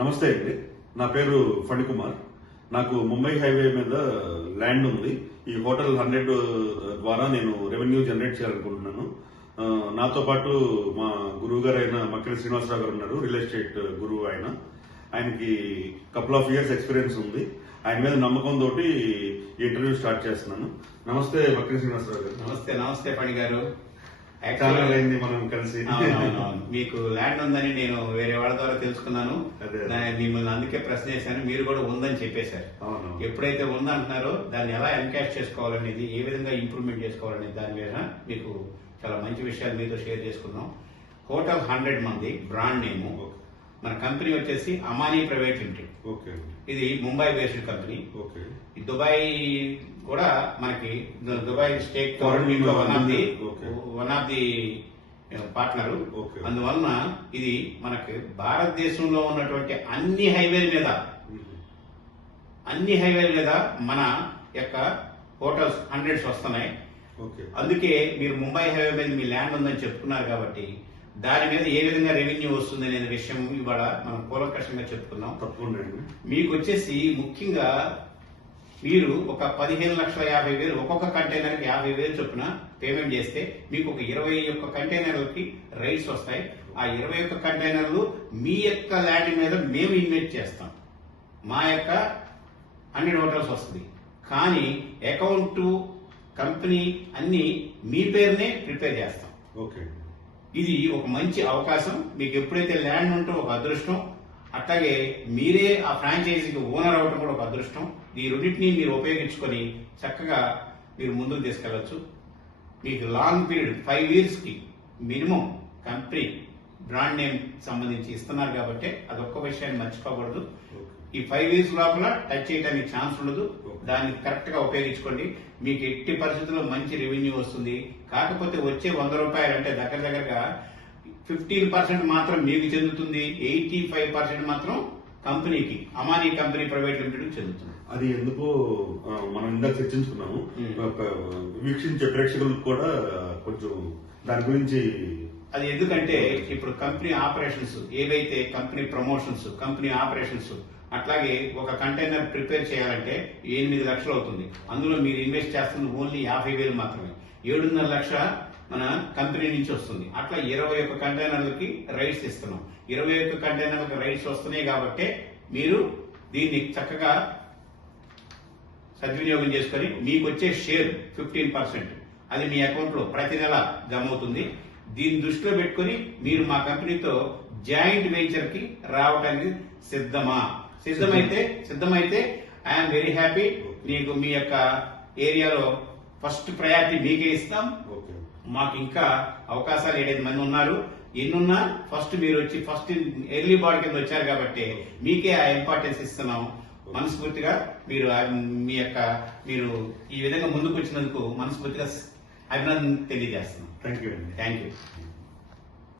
నమస్తే అండి. నా పేరు ఫణికుమార్. నాకు ముంబై హైవే మీద ల్యాండ్ ఉంది. ఈ హోటల్ 100 ద్వారా నేను రెవెన్యూ జనరేట్ చేయాలనుకుంటున్నాను. నాతో పాటు మా గురువు గారు అయిన మక్కిడి శ్రీనివాసరావు గారు ఉన్నారు. రియల్ ఎస్టేట్ గురువు ఆయనకి కపుల్ ఆఫ్ ఇయర్స్ ఎక్స్పీరియన్స్ ఉంది. ఆయన మీద నమ్మకం తోటి ఇంటర్వ్యూ స్టార్ట్ చేస్తున్నాను. నమస్తే మక్కిడి శ్రీనివాసరావు గారు. నమస్తే ఫణి గారు. చాలా అయింది మనం కలిసి. మీకు ల్యాండ్ ఉందని నేను వేరే వాళ్ళ ద్వారా తెలుసుకున్నాను. మిమ్మల్ని అందుకే ప్రశ్న చేశాను. మీరు కూడా ఉందని చెప్పేశారు. ఎప్పుడైతే ఉందంటున్నారో దాన్ని ఎలా ఎన్కాష్ చేసుకోవాలనేది, ఏ విధంగా ఇంప్రూవ్మెంట్ చేసుకోవాలనేది దాని మీద మీకు చాలా మంచి విషయాలు మీతో షేర్ చేసుకున్నాం. హోటల్ 100 మంది బ్రాండ్ నేము. మన కంపెనీ వచ్చేసి అమానీ ప్రైవేట్ లిమిటెడ్. ఇది ముంబై బేస్డ్ కంపెనీ. దుబాయ్ కూడా మనకి Dubai state one of the partner. అందువలన ఇది మనకి భారతదేశంలో ఉన్నటువంటి అన్ని హైవేల మీద మన యొక్క హోటల్స్ 100 వస్తున్నాయి. అందుకే మీరు ముంబై హైవే మీద మీ ల్యాండ్ ఉందని చెప్పుకున్నారు కాబట్టి దాని మీద ఏ విధంగా రెవెన్యూ వస్తుంది అనే విషయం ఇవాళ మనం కూలంకషంగా చెప్పుకున్నాం. తప్పకుండా మీకు వచ్చేసి ముఖ్యంగా మీరు ఒక 15,50,000 ఒక్కొక్క కంటైనర్ కి 50,000 చొప్పున పేమెంట్ చేస్తే మీకు ఒక 21 కంటైనర్లకి రైట్స్ వస్తాయి. ఆ 21 కంటైనర్లు మీ యొక్క ల్యాండ్ మీద మేము ఇన్వెస్ట్ చేస్తాం. మా యొక్క 100 హోటల్స్ వస్తుంది. కానీ అకౌంట్, కంపెనీ అన్ని మీ పేరునే ప్రిపేర్ చేస్తాం. ఇది ఒక మంచి అవకాశం. మీకు ఎప్పుడైతే ల్యాండ్ ఉంటో ఒక అదృష్టం, అట్లాగే మీరే ఆ ఫ్రాంచైజీకి ఓనర్ అవ్వడం కూడా ఒక అదృష్టం. ఈ రెండింటినీ మీరు ఉపయోగించుకొని చక్కగా మీరు ముందుకు తీసుకెళ్లొచ్చు. మీకు లాంగ్ పీరియడ్ 5 years కి మినిమం కంపెనీ బ్రాండ్ నేమ్ సంబంధించి ఇస్తున్నారు కాబట్టి అదొక్క విషయాన్ని మర్చిపోకూడదు. ఈ 5 years లోపల టచ్ చేయడానికి ఛాన్స్ ఉండదు. దాన్ని కరెక్ట్ గా ఉపయోగించుకోండి. మీకు ఎట్టి పరిస్థితుల్లో మంచి రెవెన్యూ వస్తుంది. కాకపోతే వచ్చే ₹100 అంటే దగ్గరగా 15% మాత్రం మీకు చెందుతుంది. 85% మాత్రం కంపెనీకి, అమానీ కంపెనీ ప్రైవేట్ లిమిటెడ్ చెందుతుంది. అది ఎందుకో మనం ఇందాక చర్చించుకున్నాము. వీక్షించే ప్రేక్షకులకు కూడా కొంచెం దాని గురించి. అది ఎందుకంటే ఇప్పుడు కంపెనీ ఆపరేషన్స్ ఏవైతే, కంపెనీ ప్రమోషన్స్, కంపెనీ ఆపరేషన్స్, అట్లాగే ఒక కంటైనర్ ప్రిపేర్ చేయాలంటే 8 లక్షలు అవుతుంది. అందులో మీరు ఇన్వెస్ట్ చేస్తుంది ఓన్లీ 50,000 మాత్రమే. 7.5 లక్షల మన కంపెనీ నుంచి వస్తుంది. అట్లా 21 కంటైనర్లకి రైట్స్ ఇస్తున్నాం. 21 కంటైనర్లకు రైట్స్ వస్తున్నాయి కాబట్టి మీరు దీన్ని చక్కగా సద్వినియోగం చేసుకుని మీకు వచ్చే షేర్ 15% అది మీ అకౌంట్ లో ప్రతి నెల జమ అవుతుంది. దీన్ని దృష్టిలో పెట్టుకుని మీరు మా కంపెనీతో జాయింట్ వెంచర్ కి రావడానికి సిద్ధమైతే ఐఎమ్ వెరీ హ్యాపీ. మీకు మీ యొక్క ఏరియాలో ఫస్ట్ ప్రయారిటీ మీకే ఇస్తాం. మాకు ఇంకా అవకాశాలు 7-8 మంది ఉన్నారు. ఎన్నున్నా ఫస్ట్ మీరు వచ్చి ఫస్ట్ ఎర్లీ బాడీ కింద వచ్చారు కాబట్టి మీకే ఆ ఇంపార్టెన్స్ ఇస్తున్నాం. మనస్ఫూర్తిగా మీరు ఈ విధంగా ముందుకు వచ్చినందుకు మనస్ఫూర్తిగా అభినందన తెలియజేస్తున్నాం. Thank you.